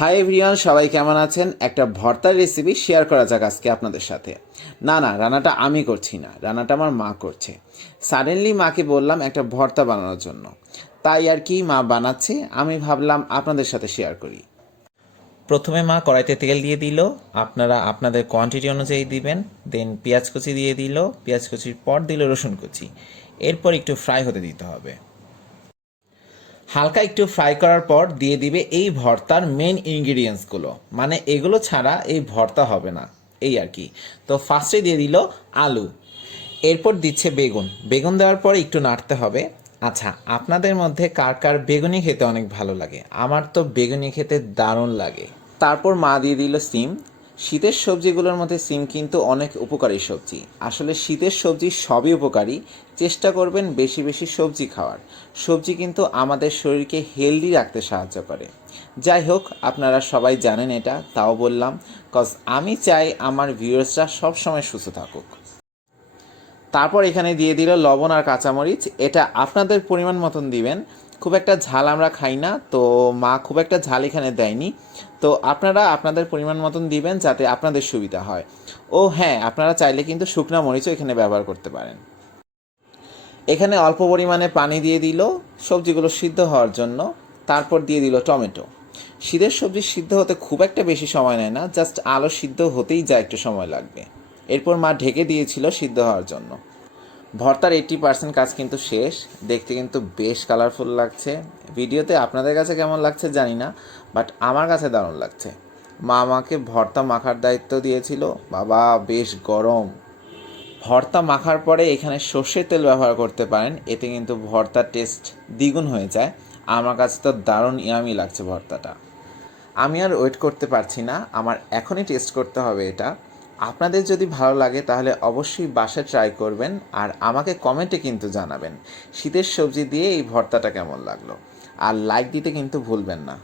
Hi everyone, সবাই কেমন আছেন? একটা ভর্তার রেসিপি শেয়ার করা যাক আজকে আপনাদের সাথে। না, রান্নাটা আমি করছি না, রান্নাটা আমার মা করছে। সাডেনলি মাকে বললাম একটা ভর্তা বানানোর জন্য, তাই আর কি মা বানাচ্ছে, আমি ভাবলাম আপনাদের সাথে শেয়ার করি। প্রথমে মা কড়াইতে তেল দিয়ে দিল। আপনারা আপনাদের কোয়ান্টিটি অনুযায়ী দিবেন। দেন পেঁয়াজ কুচি দিয়ে দিল। পেঁয়াজ কুচির পর দিল রসুন কুচি। এরপর একটু ফ্রাই হতে দিতে হবে। হালকা একটু ফ্রাই করার পর দিয়ে দিবে এই ভর্তার মেন ইনগ্রিডিয়েন্টসগুলো, মানে এগুলো ছাড়া এই ভর্তা হবে না, এই আর কি। তো ফার্স্টে দিয়ে দিল আলু। এরপর দিচ্ছে বেগুন। বেগুন দেওয়ার পর একটু নাড়তে হবে। আচ্ছা, আপনাদের মধ্যে কার কার বেগুনি খেতে অনেক ভালো লাগে? আমার তো বেগুনি খেতে দারুণ লাগে। তারপর মা দিয়ে দিল সিম। শীতের সবজিগুলোর মধ্যে সিম কিন্তু অনেক উপকারী সবজি। আসলে শীতের সবজি সবই উপকারী। চেষ্টা করবেন বেশি বেশি সবজি খাওয়ার। সবজি কিন্তু আমাদের শরীরকে হেলদি রাখতে সাহায্য করে। যাই হোক, আপনারা সবাই জানেন এটা, তাও বললাম, কজ আমি চাই আমার ভিউয়ার্সরা সবসময় সুস্থ থাকুক। তারপর এখানে দিয়ে দিল লবণ আর কাঁচামরিচ। এটা আপনাদের পরিমাণ মতন দিবেন। খুব একটা ঝাল আমরা খাই না, তো মা খুব একটা ঝাল এখানে দেয়নি। তো আপনারা আপনাদের পরিমাণ মতন দিবেন যাতে আপনাদের সুবিধা হয়। ও হ্যাঁ, আপনারা চাইলে কিন্তু শুকনা মরিচও এখানে ব্যবহার করতে পারেন। এখানে অল্প পরিমাণে পানি দিয়ে দিল সবজিগুলো সিদ্ধ হওয়ার জন্য। তারপর দিয়ে দিল টমেটো। শীতের সবজি সিদ্ধ হতে খুব একটা বেশি সময় নেয় না, জাস্ট আলু সিদ্ধ হতেই যা একটু সময় লাগবে। এরপর মা ঢেকে দিয়েছিল সিদ্ধ হওয়ার জন্য। ভর্তার 80% কাজ কিন্তু শেষ। দেখতে কিন্তু বেশ কালারফুল লাগছে। ভিডিওতে আপনাদের কাছে কেমন লাগছে জানি না, বাট আমার কাছে দারুণ লাগছে। মা আমাকে ভর্তা মাখার দায়িত্ব দিয়েছিল। বাবা, বেশ গরম। ভর্তা মাখার পরে এখানে সর্ষের তেল ব্যবহার করতে পারেন, এতে কিন্তু ভর্তার টেস্ট দ্বিগুণ হয়ে যায়। আমার কাছে তো দারুণ ইয়ামি লাগছে ভর্তাটা। আমি আর ওয়েট করতে পারছি না, আমার এখনই টেস্ট করতে হবে এটা। আপনাদের যদি ভালো লাগে তাহলে অবশ্যই বাসায় ট্রাই করবেন, আর আমাকে কমেন্টে কিন্তু জানাবেন শীতের সবজি দিয়ে এই ভর্তাটা কেমন লাগলো। আর লাইক দিতে কিন্তু ভুলবেন না।